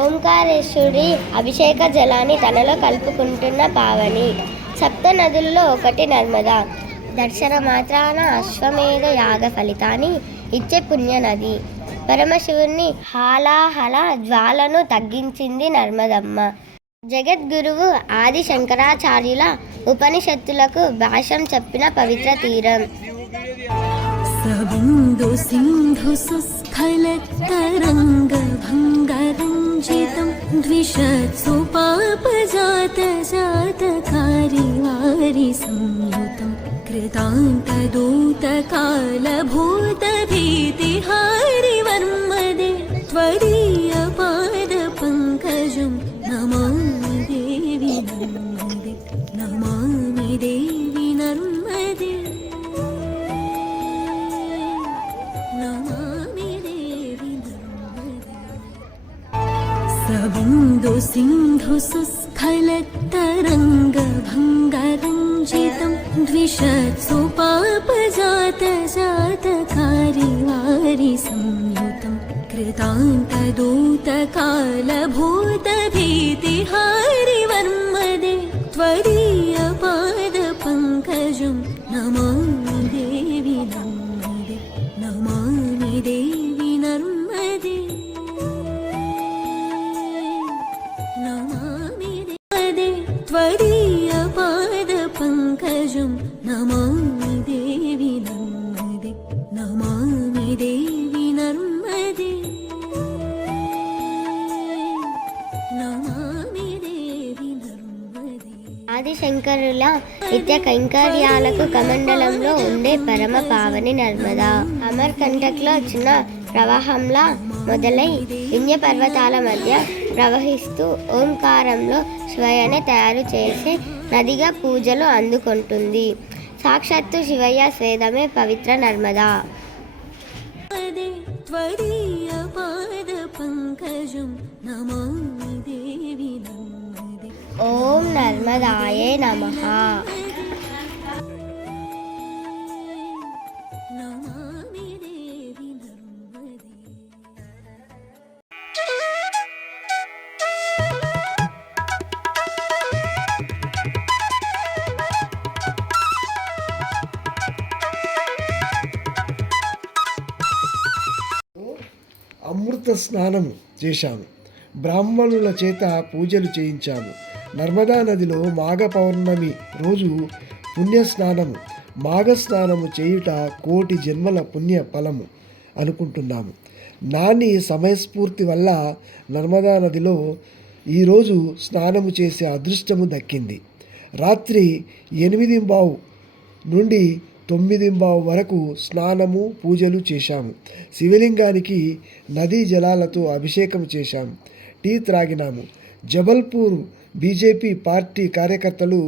ఓంకారేశ్వరుడి అభిషేక జలాన్ని తనలో కలుపుకుంటున్న పావని. సప్త నదుల్లో ఒకటి నర్మదా. దర్శన మాత్రాన అశ్వమేధ యాగ ఫలితాన్ని ఇచ్చే పుణ్యనది. పరమశివుని హాలాహల జ్వాలను తగ్గించింది నర్మదమ్మ. జగద్గురువు ఆది శంకరాచార్యుల ఉపనిషత్తులకు భాష్యం చెప్పిన పవిత్ర తీరం. సవిందు సింధు సుస్ఖలత్తరంగభంగరంజితం ద్విషత్సు పాపజాతజాతకారి వారి సంయుతం కృతాంతదూతకాలభూతభీతిహారి వర్మదే త్వదీయ పాద పంకజం నమామి దేవి నర్మదే నమామి దేవి నర్మదే సవిందు సింధు సుస్ఖలత్తరంగభంగరంజితం ద్విషత్సు పాపజాతజాతకారి వారి సంయుతం కృతాంతదూతకాలభూతభీతిహారి వర్మదే త్వదీయ పాద పంకజం నమామి దేవి నర్మదే నమామి దేవి నర్మదే నమామి దేవి త్వదీయ పాద పంకజం నమామి దేవి నర్మదే నమామి దేవి నర్మదే నమామి దేవి నర్మదే. ఆదిశంకరుల నిత్య కైంకర్యాలకు కమండలంలో ఉండే పరమ పావని నర్మదా. అమర్కంటక్లో చిన్న ప్రవాహంలా మొదలై వింధ్య పర్వతాల మధ్య ప్రవహిస్తూ ఓంకారంలో శివయ్యని తయారు చేసే నదిగా పూజలు అందుకుంటుంది. సాక్షాత్తు శివయ్య స్వేదమే పవిత్ర నర్మదా. త్వదీయ పాద పంకజం నమామి దేవి నర్మదే. ఓం నర్మదాయే నమః. నమామి దేవి నర్మదే. అమృత స్నానం చేశాము. బ్రాహ్మణుల చేత పూజలు చేయించాము. నర్మదా నదిలో మాఘ పౌర్ణమి రోజు పుణ్యస్నానము. మాఘస్నానము చేయుట కోటి జన్మల పుణ్య ఫలము అనుకుంటున్నాము. నాని సమయస్ఫూర్తి వల్ల నర్మదా నదిలో ఈరోజు స్నానము చేసే అదృష్టము దక్కింది. రాత్రి 8:15 నుండి 9:15 వరకు స్నానము పూజలు చేశాము. శివలింగానికి నదీ జలాలతో అభిషేకం చేశాము. టీ త్రాగినాము. జబల్పూర్ బీజేపీ పార్టీ కార్యకర్తలు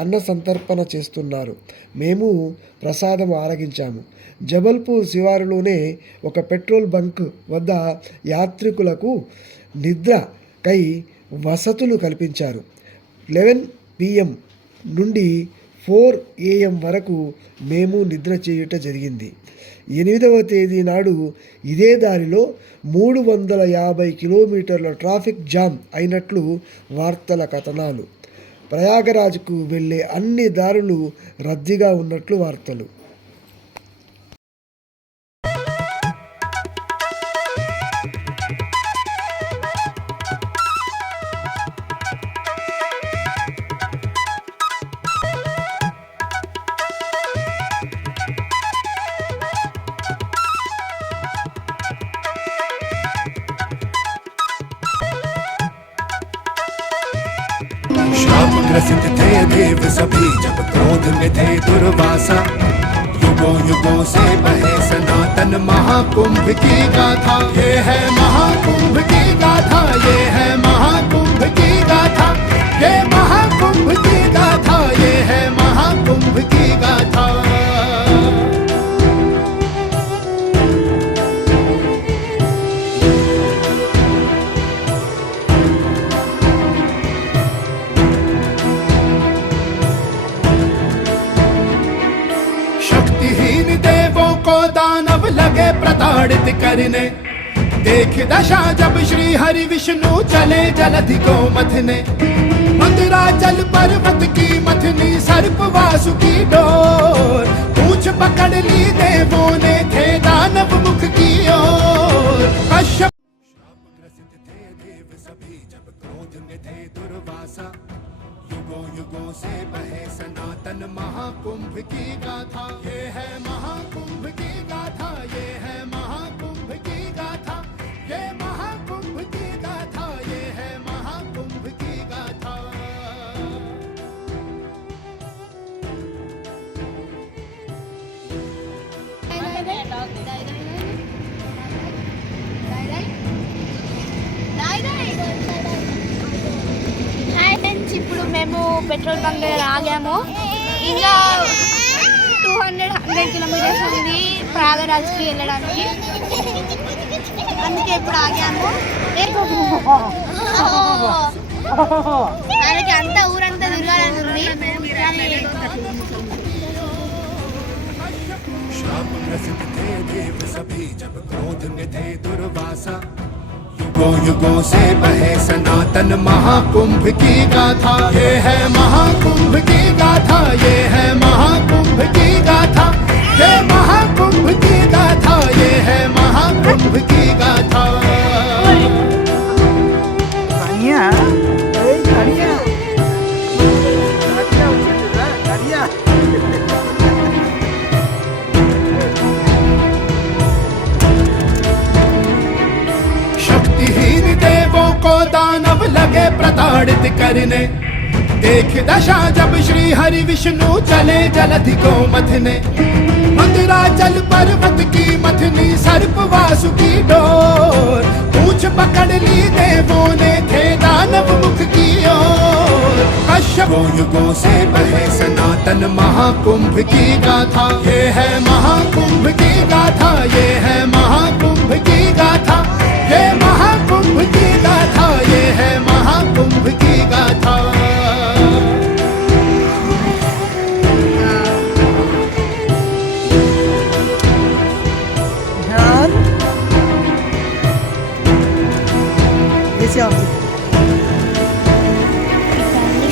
అన్న సంతర్పణ చేస్తున్నారు. మేము ప్రసాదం ఆరగించాము. జబల్పూర్ శివారులోనే ఒక పెట్రోల్ బంక్ వద్ద యాత్రికులకు నిద్రకై వసతులు కల్పించారు. 11 PM నుండి 4 AM వరకు మేము నిద్ర చేయుట జరిగింది. 8వ తేదీ నాడు ఇదే దారిలో 350 కిలోమీటర్ల ట్రాఫిక్ జామ్ అయినట్లు వార్తల కథనాలు. ప్రయాగరాజ్కు వెళ్ళే అన్ని దారులు రద్దీగా ఉన్నట్లు వార్తలు. ग्रसित थे देव सभी जब क्रोध में थे दुर्वासा। युगों युगों से बहे सनातन महाकुंभ की गाथा। ये है महाकुंभ की गाथा, ये है महाकुंभ की गाथा, ये महाकुंभ की गाथा, ये है महाकुंभ की गाथा। शक्तिहीन देवों को दानव लगे प्रताड़ित करने। देख दशा जब श्री हरि विष्णु चले जलधि को मथने मंदिराचल पर्वत की मथनी सर्प वासुकी डोर पूछ पकड़ ली देवों ने थे दानव मुख की ओर कश्यप शापग्रसित थे देव सभी जब क्रोध में थे दुर्वासा युगों युगों से बहे सनातन महाकुंभ की गाथा ये है महाकुंभ की गाथा ये है महाकुंभ की गाथा ये महाकुंभ की गाथा ये है महाकुंभ की गाथा ఫ్రెండ్స్ ఇప్పుడు మేము పెట్రోల్ బంక్ దగ్గర ఆగాము. ఇంకా 100 కిలోమీటర్స్ ఉంది ప్రయాగరాజ్కి వెళ్ళడానికి. అందుకే ఇప్పుడు ఆగాము. మనకి అంతా ఊరంతా తిరగాలని ఉంది. शापग्रसित थे देव सभी जब क्रोध में थे दुर्वासा युगों युगों से बहे सनातन महाकुंभ की गाथा ये है महाकुंभ की गाथा ये है महाकुंभ की गाथा ये महाकुंभ की गाथा ये है महाकुंभ की गाथा शक्तिहीन देवों को दानव लगे प्रताड़ित करने देख दशा जब श्री हरि विष्णु चले जलधि को मथने मंदिराचल पर्वत की मथनी सर्प वासुकी डोर पूछ पकड़ ली देवों ने थे दानव मुख की ओर कश्यपों युगों से बहे सनातन महाकुंभ की गाथा ये है महाकुंभ की गाथा ये है महाकुंभ की गाथा ये महाकुंभ की गाथा ये है महाकुंभ की गाथा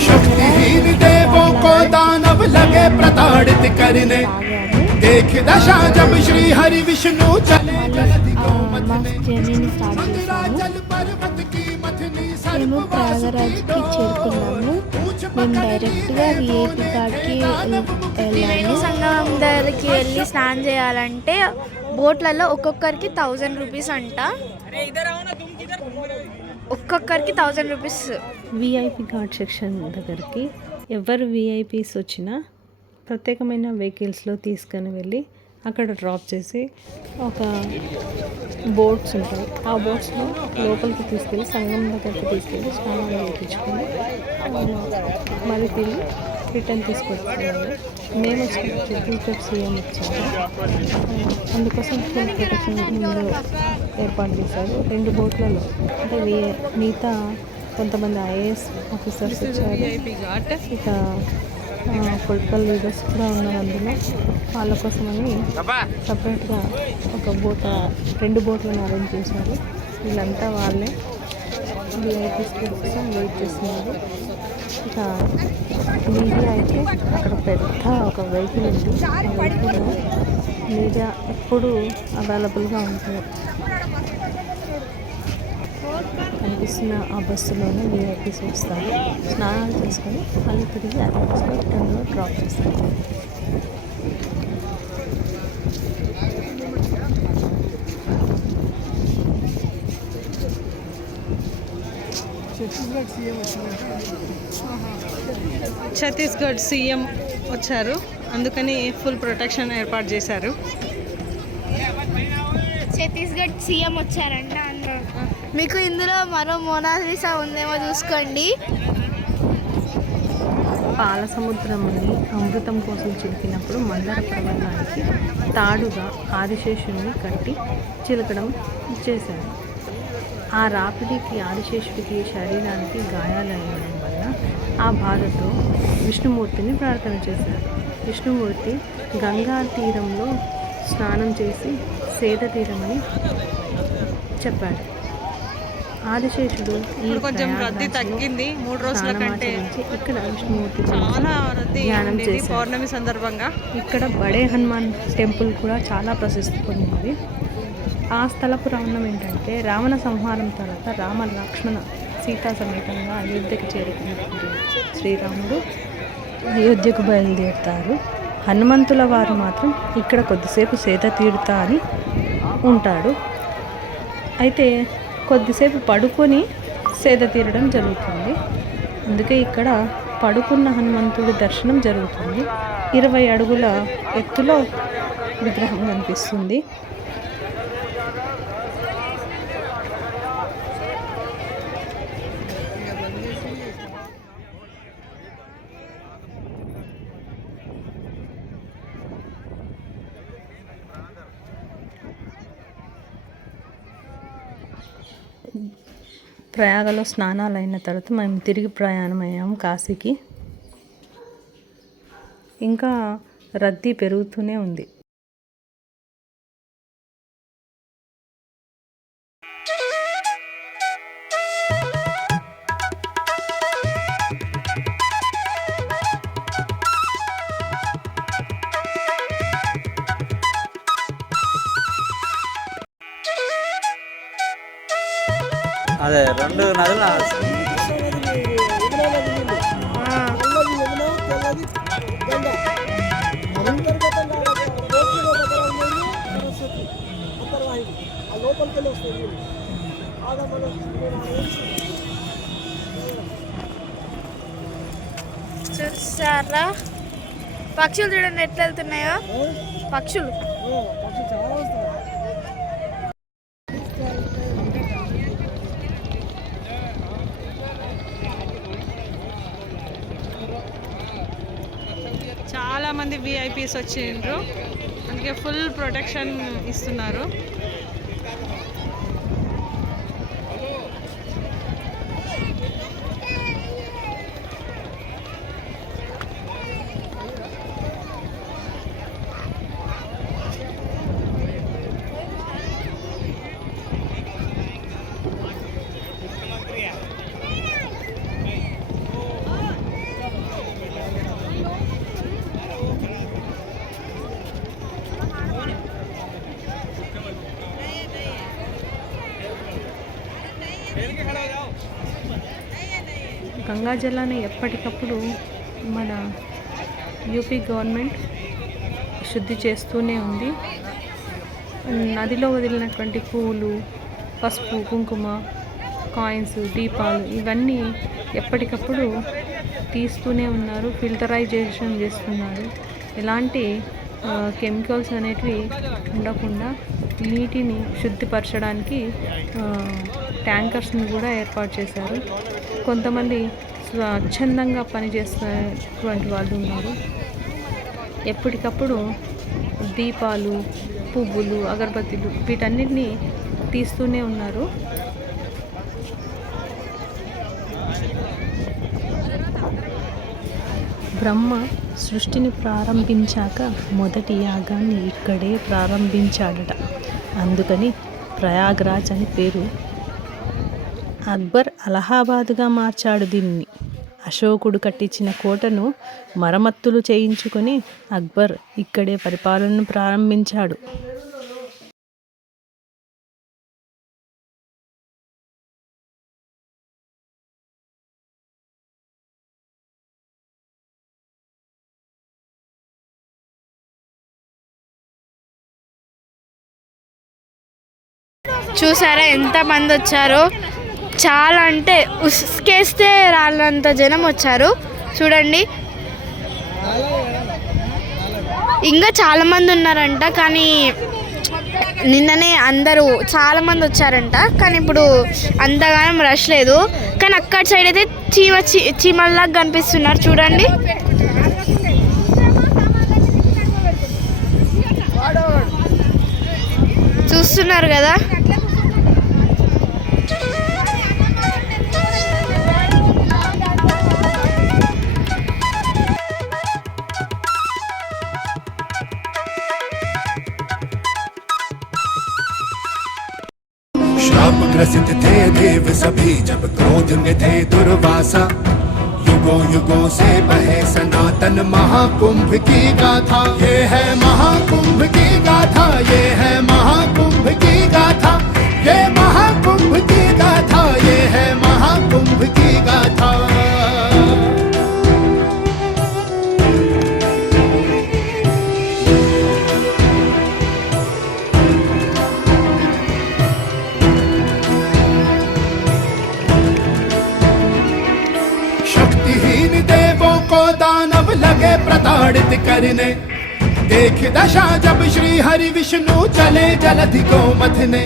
शक्तिहीन देवों को दानव लगे प्रताड़ित करने देख दशा जब श्री हरि विष्णु चले जलधि को मथने జర్నీని స్టార్ట్ చేసాము. मंदिराचल पर्वत की मथनी सर्प మేము ప్రయాగరాజ్కి చేరుకున్నాము. మేము డైరెక్ట్గా విఐపి కార్డ్కి వెళ్ళాము. సంగమం దగ్గరికి వెళ్ళి స్నానం చేయాలంటే బోట్లలో ఒక్కొక్కరికి 1000 రూపీస్ అంట. ఒక్కొక్కరికి 1000 రూపీస్. విఐపి గార్డ్ సెక్షన్ దగ్గరికి ఎవరు విఐపీస్ వచ్చినా ప్రత్యేకమైన వెహికల్స్లో తీసుకొని వెళ్ళి అక్కడ డ్రాప్ చేసి ఒక బోట్స్ ఉంటాయి. ఆ బోట్స్లో లోపలికి తీసుకెళ్ళి సంగం దగ్గరికి తీసుకెళ్ళి స్నానం చేయించుకొని మళ్ళీ తిరిగి రిటర్న్ తీసుకొచ్చుకున్నాము. మేము వచ్చిన సీఎం ఇచ్చాము. అందుకోసం ఫుల్ ప్రొటెక్షన్ ముందు ఏర్పాటు చేశారు. 2 బోట్లలో అంటే మిగతా కొంతమంది ఐఏఎస్ ఆఫీసర్స్ వచ్చారు. ఇక పొలిటికల్ లీడర్స్ కూడా ఉన్నారు అందులో. వాళ్ళ కోసమని సపరేట్గా ఒక 2 బోట్లను అరేంజ్ చేశారు. వీళ్ళంతా వాళ్ళే విఐపీస్ కోసం వెయిట్ చేస్తున్నారు. ఇక మీడియా అయితే అక్కడ పెద్ద ఒక వెహికల్ ఉంది. ఆ వెహికల్లో మీడియా ఎప్పుడూ అవైలబుల్గా ఉంటుంది. కనిపిస్తున్న ఆ బస్సులోనే విఐపీస్ వస్తారు. స్నానాలు చేసుకొని మళ్ళీ తిరిగి ఆ బస్సులో రిటర్న్లో డ్రాప్ చేస్తారు. ఛత్తీస్గఢ్ సీఎం వచ్చారు. అందుకని ఫుల్ ప్రొటెక్షన్ ఏర్పాటు చేశారు. ఛత్తీస్గఢ్ సీఎం వచ్చారంట. మీకు ఇందులో మరో మోనాలిసా ఉందేమో చూసుకోండి. పాల సముద్రముని అమృతం కోసం చిలికినప్పుడు మందర పర్వతానికి తాడుగా ఆదిశేషుని కట్టి చిలకడం చేశారు. ఆ రాపిడికి ఆదిశేషుడికి శరీరానికి గాయాలయ్యడం వల్ల ఆ బాధతో విష్ణుమూర్తిని ప్రార్థన చేశారు. విష్ణుమూర్తి గంగా తీరంలో స్నానం చేసి సేద తీరమని చెప్పాడు. ఆదిశేషుడు ఈ ఇప్పుడు కొంచెం రద్దీ ప్రయాగరాజ్లో తగ్గింది 3 రోజుల కంటే స్నానమాచరించి ఇక్కడ విష్ణుమూర్తి చాలా రద్దీ ధ్యానం ఉండేది చేశారు. పౌర్ణమి సందర్భంగా. ఇక్కడ బడే హనుమాన్ టెంపుల్ కూడా చాలా ప్రసిద్ధి పొందింది. ఆ స్థలపు రావణం ఏంటంటే రావణ సంహారం తర్వాత రామ లక్ష్మణ సీతా సమేతంగా అయోధ్యకు చేరుకున్నప్పుడు శ్రీరాముడు అయోధ్యకు బయలుదేరుతారు. హనుమంతుల వారు మాత్రం ఇక్కడ కొద్దిసేపు సేద తీరుతా అని ఉంటాడు. అయితే కొద్దిసేపు పడుకొని సేద తీరడం జరుగుతుంది. అందుకే ఇక్కడ పడుకున్న హనుమంతుడి దర్శనం జరుగుతుంది. 20 అడుగుల ఎత్తులో విగ్రహం కనిపిస్తుంది. ప్రయాగలో స్నానాలు అయిన తర్వాత మేము తిరిగి ప్రయాణం అయ్యాము కాశీకి. ఇంకా రద్దీ పెరుగుతూనే ఉంది. అదే 2 నదులు చూసారా పక్షులు చూడండి ఎట్లా వెళ్తున్నాయో. పక్షులు చాలా మంది విఐపీస్ వచ్చిండ్రు, అందుకే ఫుల్ ప్రొటెక్షన్ ఇస్తున్నారు. గంగా జలాన్ని ఎప్పటికప్పుడు మన యూపీ గవర్నమెంట్ శుద్ధి చేస్తూనే ఉంది. నదిలో వదిలినటువంటి పూలు, పసుపు, కుంకుమ, కాయిన్స్, దీపాలు ఇవన్నీ ఎప్పటికప్పుడు తీస్తూనే ఉన్నారు, ఫిల్టరైజేషన్ చేస్తున్నారు. ఎలాంటి కెమికల్స్ అనేటివి ఉండకుండా నీటిని శుద్ధిపరచడానికి ట్యాంకర్స్ని కూడా ఏర్పాటు చేశారు. కొంతమంది స్వచ్ఛందంగా పనిచేస్తున్నటువంటి వాళ్ళు ఉన్నారు. ఎప్పటికప్పుడు దీపాలు, పువ్వులు, అగరబత్తీలు వీటన్నిటిని తీస్తూనే ఉన్నారు. బ్రహ్మ సృష్టిని ప్రారంభించాక మొదటి యాగాన్ని ఇక్కడే ప్రారంభించాడట. అందుకని ప్రయాగ్రాజ్ అని పేరు. అక్బర్ అలహాబాద్గా మార్చాడు దీన్ని. అశోకుడు కట్టించిన కోటను మరమ్మతులు చేయించుకొని అక్బర్ ఇక్కడే పరిపాలనను ప్రారంభించాడు. చూసారా ఎంతమంది వచ్చారో. చాలా అంటే ఉసుకేస్తే రాళ్ళంత జనం వచ్చారు చూడండి. ఇంకా చాలామంది ఉన్నారంట, కానీ నిన్ననే అందరూ చాలామంది వచ్చారంట, కానీ ఇప్పుడు అంతగానం రష్ లేదు. కానీ అక్కడ సైడ్ అయితే చీమల్లాగా కనిపిస్తున్నారు చూడండి. చూస్తున్నారు కదా. सभी जब क्रोध में थे दुर्वासा, युगों युगों से बहे सनातन महाकुंभ की गाथा। ये है महाकुंभ की गाथा, ये है महाकुंभ की गाथा, ये महाकुंभ की गाथा, ये है महाकुंभ की गाथा। शक्तिहीन देवों को दानव लगे प्रताड़ित करने, देख दशा जब श्री हरि विष्णु चले जलधि को मथने।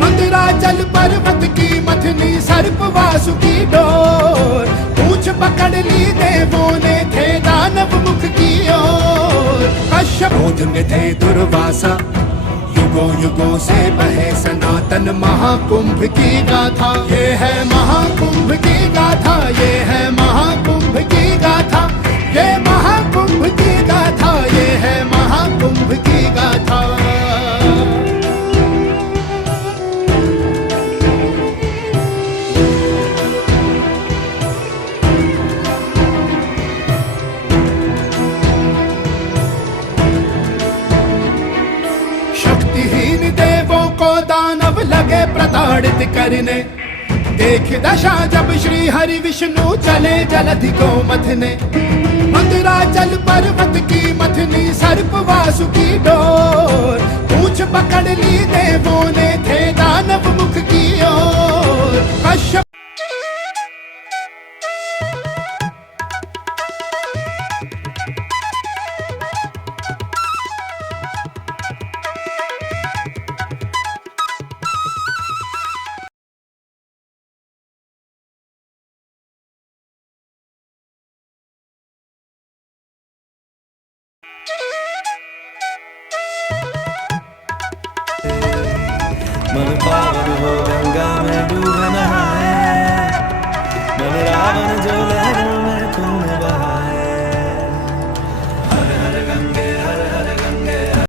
मंदराचल पर्वत की मथनी सर्प वासुकी डोर, पूछ पकड़ ली देवों ने थे दानव मुख की ओर। कश्यप क्रोध में थे दुर्वासा, युगों युगों से बहे सनातन महाकुंभ की गाथा। ये है महाकुंभ की गाथा, ये है महाकुंभ की गाथा, ये महाकुंभ की गाथा, ये है महाकुंभ की गाथा। शक्तिहीन देवों को दानव लगे प्रताड़ित करने, देख दशा जब श्री हरि विष्णु चले जलधि को मथने। मंदराचल पर्वत की मथनी सर्प वासुकी डोर, पूछ पकड़ ली देवों ने थे दानव मुख की ओर। कश्यप मन पावन हो गंगा में डूब नहाए, मन रावण जो